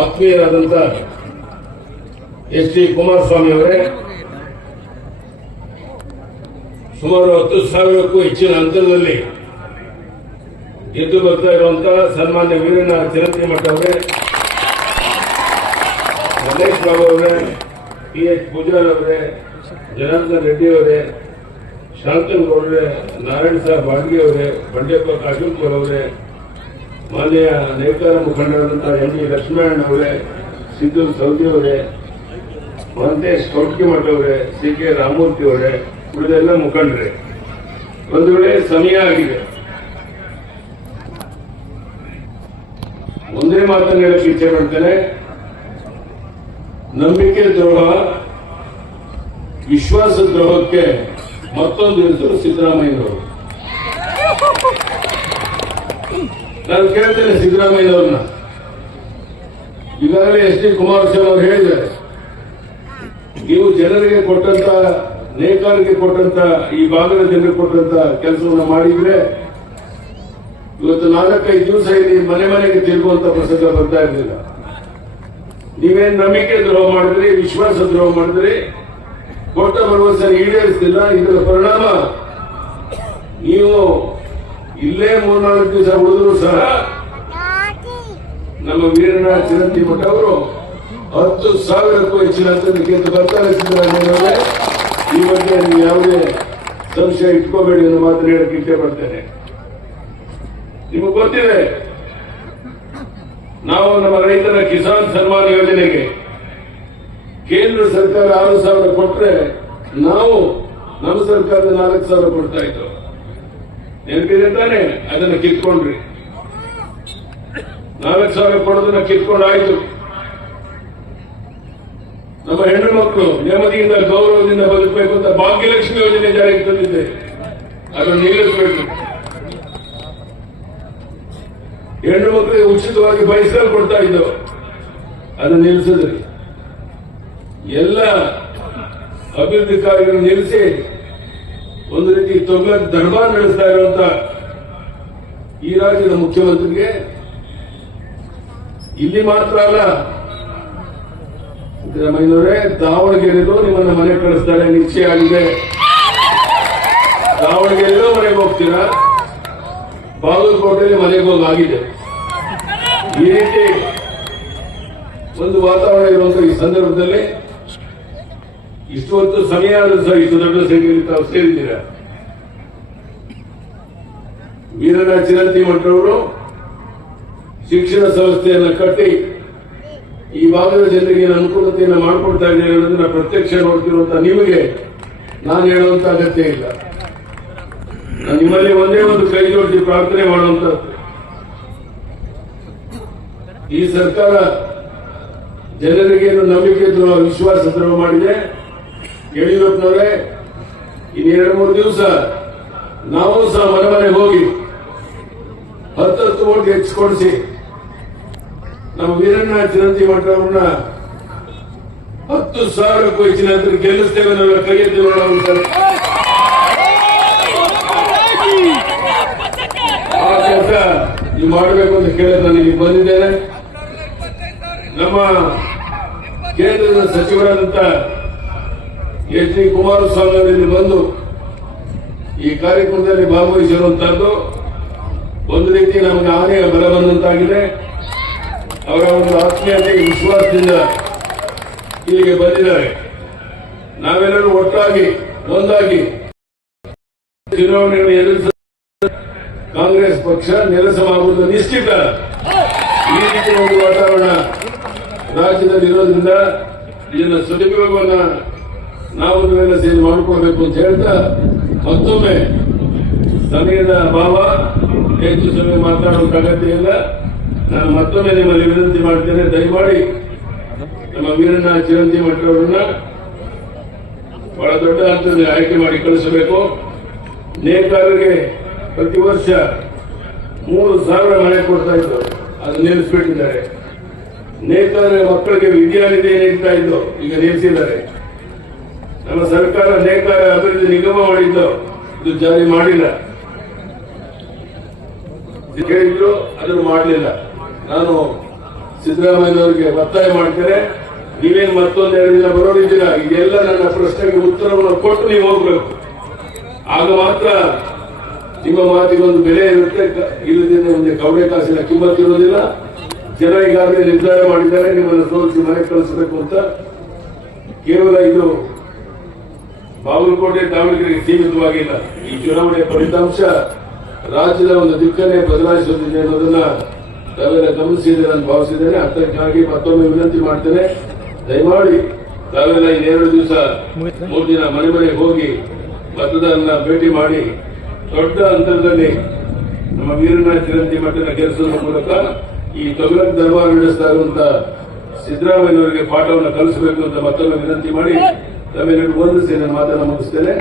ಆತ್ಮೀಯರಾದಂತ H D. Kumaraswamy ಅವರೇ, ಸುಮಾರು 10,000ಕ್ಕೂ ಹೆಚ್ಚಿನ ಅಂತರದಲ್ಲಿ ಗೆದ್ದು ಬರ್ತಾ ಇರುವಂತಹ ಸನ್ಮಾನ್ಯ ವೀರಣ್ಣ ಚಿರಂತಿಮಠ ಅವರೇ, ಮಲ್ಲೇಶ್ ಬಾಬು ಅವರೇ, P.H. ಪೂಜಾರ್ ಅವರೇ, ಜನಾರ್ದನ್ ರೆಡ್ಡಿ ಅವರೇ, ಶಾಂತನ್ ಗೌಡ್ರೆ, ನಾರಾಯಣ ಸಾಹೇಬ್ ಬಾಡ್ಗೆ ಅವರೇ, ಬಂಡೆಪ್ಪ ಕಾಶಂಪುರ್ ಅವರೇ, ಮಾನ್ಯ ನೇಕಾರ ಮುಖಂಡರಾದಂತಹ ಎಂ.ಡಿ. ಲಕ್ಷ್ಮೀನಾರಾಯಣ ಅವರೇ, ಸಿದ್ದು ಸೌದಿ ಅವರೇ, ಮಹಂತೇಶ್ ಕೌಟ್ಕಿಮಠ ಅವರೇ, ಸಿ.ಕೆ. ರಾಮಮೂರ್ತಿ ಅವರೇ, ಉಳಿದೆಲ್ಲ ಮುಖಂಡರೇ, ಒಂದು ವೇಳೆ ಸಮಯ ಆಗಿದೆ. ಒಂದೇ ಮಾತನ್ನು ಹೇಳಕ್ಕೆ ಇಚ್ಛೆ ಪಡ್ತೇನೆ. ನಂಬಿಕೆ ದ್ರೋಹ, ವಿಶ್ವಾಸ ದ್ರೋಹಕ್ಕೆ ಮತ್ತೊಂದು ಹೆಸರು ಸಿದ್ದರಾಮಯ್ಯನವರು. ನಾನು ಕೇಳ್ತೇನೆ ಸಿದ್ದರಾಮಯ್ಯನವ್ರನ್ನ, ಈಗಾಗಲೇ ಎಚ್.ಡಿ. ಕುಮಾರಸ್ವಾಮಿ ಅವರು ಹೇಳಿದ್ದಾರೆ, ನೀವು ಜನರಿಗೆ ಕೊಟ್ಟಂತ, ನೇಕಾರರಿಗೆ ಕೊಟ್ಟಂತ, ಈ ಭಾಗದ ಜನರಿಗೆ ಕೊಟ್ಟಂತ ಕೆಲಸವನ್ನು ಮಾಡಿದ್ರೆ ಇವತ್ತು 4-5 ದಿವಸ ಇಲ್ಲಿ ಮನೆ ಮನೆಗೆ ತಿರುಗುವಂತ ಪ್ರಸಂಗ ಬರ್ತಾ ಇರಲಿಲ್ಲ. ನೀವೇನ್ ನಂಬಿಕೆ ದ್ರೋಹ ಮಾಡಿದ್ರಿ, ವಿಶ್ವಾಸ ದ್ರೋಹ ಮಾಡಿದ್ರಿ, ಕೊಟ್ಟ ಭರವಸೆ ಈಡೇರಿಸಲಿಲ್ಲ. ಇದರ ಪರಿಣಾಮ ನೀವು ಇಲ್ಲೇ 3-4 ದಿವಸ ಉಳಿದ್ರು ಸಹ ನಮ್ಮ ವೀರಣ್ಣ ಚಿರಂತಿಮಠ ಅವರು 10,000ಕ್ಕೂ ಹೆಚ್ಚಿನ ಗೆದ್ದು ಬರ್ತಾರೆ. ಸಿದ್ದರಾಮಯ್ಯ ಈ ಬಗ್ಗೆ ನೀವು ಯಾವುದೇ ಸಂಶಯ ಇಟ್ಕೋಬೇಡಿ ಅನ್ನೋ ಮಾತನ್ನು ಹೇಳಕ್ಕೆ ಇಚ್ಛೆ ಪಡ್ತೇನೆ. ನಿಮಗೆ ಗೊತ್ತಿದೆ, ನಾವು ನಮ್ಮ ರೈತರ ಕಿಸಾನ್ ಸನ್ಮಾನ್ ಯೋಜನೆಗೆ ಕೇಂದ್ರ ಸರ್ಕಾರ 6,000 ಕೊಟ್ಟರೆ ನಾವು ನಮ್ಮ ಸರ್ಕಾರದ 4,000 ಕೊಡ್ತಾ ಇದ್ದೋ. ನೆನಪಿದೆ ತಾನೆ? ಅದನ್ನ ಕಿತ್ಕೊಂಡ್ರಿ. 4,000 ಕೊಡೋದನ್ನ ಕಿತ್ಕೊಂಡಾಯ್ತು. ನಮ್ಮ ಹೆಣ್ಣು ಮಕ್ಕಳು ನೆಮ್ಮದಿಯಿಂದ ಗೌರವದಿಂದ ಬದುಕಬೇಕು ಅಂತ ಭಾಗ್ಯಲಕ್ಷ್ಮಿ ಯೋಜನೆ ಜಾರಿಗೆ ತಂದಿದೆ, ಅದನ್ನು ನಿಲ್ಲಿಸಬೇಕು. ಹೆಣ್ಣು ಮಕ್ಕಳಿಗೆ ಉಚಿತವಾಗಿ ಬೈಸಿಕಲ್ ಕೊಡ್ತಾ ಇದ್ದವು, ಅದನ್ನು ನಿಲ್ಲಿಸಿದ್ರಿ. ಎಲ್ಲ ಅಭಿವೃದ್ಧಿ ಕಾರ್ಯಗಳನ್ನು ನಿಲ್ಲಿಸಿ ಒಂದು ರೀತಿ ತೊಗಲ ದರ್ಬಾರ್ ನಡೆಸ್ತಾ ಇರುವಂತ ಈ ರಾಜ್ಯದ ಮುಖ್ಯಮಂತ್ರಿಗೆ ಇಲ್ಲಿ ಮಾತ್ರ ಅಲ್ಲ, ಸಿದ್ದರಾಮಯ್ಯನವರೇ, ದಾವಣಗೆರೆಗೂ ನಿಮ್ಮನ್ನ ಮನೆ ಕಳಿಸ್ತಾರೆ ನಿಶ್ಚಯ ಆಗಿದೆ. ದಾವಣಗೆರೆಗೂ ಮನೆಗೆ ಹೋಗ್ತೀರಾ, ಬಾಗಲಕೋಟೆಯಲ್ಲಿ ಮನೆಗೆ ಹೋಗಾಗಿದೆ. ಈ ರೀತಿ ಒಂದು ವಾತಾವರಣ ಇರುವಂತಹ ಈ ಸಂದರ್ಭದಲ್ಲಿ ಇಷ್ಟು ಹೊತ್ತು ಸಮಯ ಆದರೂ ಸಹ ಇಷ್ಟು ದೊಡ್ಡ ಸಂಖ್ಯೆಯಲ್ಲಿ ತಾವು ಸೇರಿದ್ದೀರಾ. ವೀರಣ್ಣ ಚಿರಂತಿಮಠರವರು ಶಿಕ್ಷಣ ಸಂಸ್ಥೆಯನ್ನು ಕಟ್ಟಿ ಈ ಭಾಗದ ಜನರಿಗೆ ಅನುಕೂಲತೆಯನ್ನು ಮಾಡಿಕೊಡ್ತಾ ಇದ್ದಾರೆ ಅನ್ನೋದನ್ನ ಪ್ರತ್ಯಕ್ಷ ನೋಡ್ತಿರುವಂತಹ ನಿಮಗೆ ನಾನು ಹೇಳುವಂತ ಅಗತ್ಯ ಇಲ್ಲ. ನಾನು ನಿಮ್ಮಲ್ಲಿ ಒಂದೇ ಒಂದು ಕೈ ಜೋಡಿಸಿ ಪ್ರಾರ್ಥನೆ ಮಾಡುವಂತದ್ದು, ಈ ಸರ್ಕಾರ ಜನರಿಗೆ ನಂಬಿಕೆ ದ್ರೋಹ, ವಿಶ್ವಾಸ ದ್ರೋಹ ಮಾಡಿದೆ. ಯಡಿಯೂರಪ್ಪನವರೇ, ಇನ್ನು 2-3 ದಿವಸ ನಾವು ಸಹ ಮನೆ ಮನೆಗೆ ಹೋಗಿ 10 ವೋಟ್ ಹೆಚ್ಚಿಕೊಡಿಸಿ ನಮ್ಮ ವೀರಣ್ಣ ಚಿರಂತಿಮಠ ಅವ್ರನ್ನ 10,000ಕ್ಕೂ ಹೆಚ್ಚಿನ ನಂತರ ಗೆಲ್ಲಿಸ್ತೇವೆ. ನಾವೆಲ್ಲ ಕೈ ಎತ್ತಿ ನೋಡೋಣ ಸರ್. ಆ ಕೆಲಸ ನೀವು ಮಾಡಬೇಕು ಅಂತ ಕೇಳಿದ್ರೆ ನಾನು ಇಲ್ಲಿ ಬಂದಿದ್ದೇನೆ. ನಮ್ಮ ಕೇಂದ್ರದ ಸಚಿವರಾದಂತ ಎಚ್.ಡಿ. ಕುಮಾರಸ್ವಾಮಿ ಅವರು ಇಲ್ಲಿ ಬಂದು ಈ ಕಾರ್ಯಕ್ರಮದಲ್ಲಿ ಭಾಗವಹಿಸಿರುವಂತಹದ್ದು ಒಂದು ರೀತಿ ನಮಗೆ ಆನೆಯ ಬಲ ಬಂದಂತಾಗಿದೆ. ಅವರ ಒಂದು ಆತ್ಮೀಯತೆ, ವಿಶ್ವಾಸದಿಂದ ಇಲ್ಲಿಗೆ ಬಂದಿದ್ದಾರೆ. ನಾವೆಲ್ಲರೂ ಒಟ್ಟಾಗಿ ಒಂದಾಗಿ ಚುನಾವಣೆಯನ್ನು ಎದುರಿಸ ಕಾಂಗ್ರೆಸ್ ಪಕ್ಷ ನೆಲಸಮಾಗುವುದು ನಿಶ್ಚಿತ. ಈ ರೀತಿಯ ಒಂದು ವಾತಾವರಣ ರಾಜ್ಯದಲ್ಲಿ ಇರೋದ್ರಿಂದ ಇದನ್ನ ಸದುಪಯೋಗವನ್ನ ನಾವೆಲ್ಲ ಸೇರಿ ಮಾಡಿಕೊಳ್ಬೇಕು ಅಂತ ಹೇಳ್ತಾ, ಮತ್ತೊಮ್ಮೆ ಸಮಯದ ಅಭಾವ, ಹೆಚ್ಚು ಸಮಯ ಮಾತನಾಡುವ ಅಗತ್ಯ ಇಲ್ಲ. ನಾನು ಮತ್ತೊಮ್ಮೆ ನಿಮ್ಮಲ್ಲಿ ವಿನಂತಿ ಮಾಡ್ತೇನೆ, ದಯಮಾಡಿ ನಮ್ಮ ವೀರಣ್ಣ ಚಿರಂತಿಮಠ ಅವರನ್ನ ಬಹಳ ದೊಡ್ಡ ಹಂತದಲ್ಲಿ ಆಯ್ಕೆ ಮಾಡಿ ಕಳಿಸಬೇಕು. ನೇಕಾರರಿಗೆ ಪ್ರತಿ ವರ್ಷ 3,000 ಮನೆ ಕೊಡ್ತಾ ಇದ್ರು, ಅದು ನಿಲ್ಲಿಸ್ಬಿಟ್ಟಿದ್ದಾರೆ. ನೇಕಾರ ಮಕ್ಕಳಿಗೆ ವಿದ್ಯಾನಿಧಿ ನೀಡ್ತಾ ಇದ್ದು, ಈಗ ನಿಲ್ಲಿಸಿದ್ದಾರೆ. ನಮ್ಮ ಸರ್ಕಾರ ನೇಕಾರ ಅಭಿವೃದ್ಧಿ ನಿಗಮ ಮಾಡಿದ್ದು, ಇದು ಜಾರಿ ಮಾಡಿಲ್ಲ. ಕೇಳಿದ್ರು ಅದನ್ನು ಮಾಡಲಿಲ್ಲ. ನಾನು ಸಿದ್ದರಾಮಯ್ಯನವರಿಗೆ ಒತ್ತಾಯ ಮಾಡ್ತೇನೆ. ನೀವೇನು ಮತ್ತೊಂದೆರಡು ದಿನ ಬರೋರಿದ್ದೀರಾ, ಇದೆಲ್ಲ ನನ್ನ ಪ್ರಶ್ನೆಗೆ ಉತ್ತರವನ್ನು ಕೊಟ್ಟು ನೀವು ಹೋಗ್ಬೇಕು. ಆಗ ಮಾತ್ರ ನಿಮ್ಮ ಮಾತಿಗೆ ಒಂದು ಬೆಲೆ ಇರುತ್ತೆ. ಇಲ್ಲದಿದ್ದರೆ ಒಂದು ಕವಡೆ ಕಾಸಿನ ಕಿಮ್ಮತ್ತು ಇರೋದಿಲ್ಲ. ಜನ ಈಗಾಗಲೇ ನಿರ್ಧಾರ ಮಾಡಿದ್ದಾರೆ ನಿಮ್ಮನ್ನು ಸೋಲಿಸಿ ಮನೆ ಕಳಿಸಬೇಕು ಅಂತ. ಕೇವಲ ಇದು ಬಾಗಲಕೋಟೆ ದಾವಣಗೆರೆಗೆ ಸೀಮಿತವಾಗಿಲ್ಲ. ಈ ಚುನಾವಣೆಯ ಫಲಿತಾಂಶ ರಾಜ್ಯದ ಒಂದು ದಿಕ್ಕನ್ನೇ ಬದಲಾಯಿಸುತ್ತಿದೆ ಅನ್ನೋದನ್ನ ತಾವೆಲ್ಲ ಗಮನಿಸಿದೆ ನಾನು ಭಾವಿಸಿದ್ದೇನೆ. ಅದಕ್ಕಾಗಿ ಮತ್ತೊಮ್ಮೆ ವಿನಂತಿ ಮಾಡ್ತೇನೆ, ದಯಮಾಡಿ ತಾವೆಲ್ಲ ಇನ್ನೆರಡು ದಿವಸ 3 ದಿನ ಮನೆ ಮನೆಗೆ ಹೋಗಿ ಮತದಾರನ ಭೇಟಿ ಮಾಡಿ ದೊಡ್ಡ ಅಂತರದಲ್ಲಿ ನಮ್ಮ ವೀರಣ್ಣ ಚಿರಂಜಿ ಮಠನ ಕೆಲಸದ ಮೂಲಕ ಈ ತೊಗಲಕ್ ದರ್ಬಾರ್ ನಡೆಸ್ತಾ ಇರುವಂತಹ ಸಿದ್ದರಾಮಯ್ಯನವರಿಗೆ ಪಾಠವನ್ನು ಕಲಿಸಬೇಕು ಅಂತ ಮತ್ತೊಮ್ಮೆ ವಿನಂತಿ ಮಾಡಿ ತಮ್ಮೆಲ್ಲರಿಗೂ ವಂದಿಸಿ ನನ್ನ ಮಾತನ್ನು ಮುಗಿಸ್ತೇನೆ.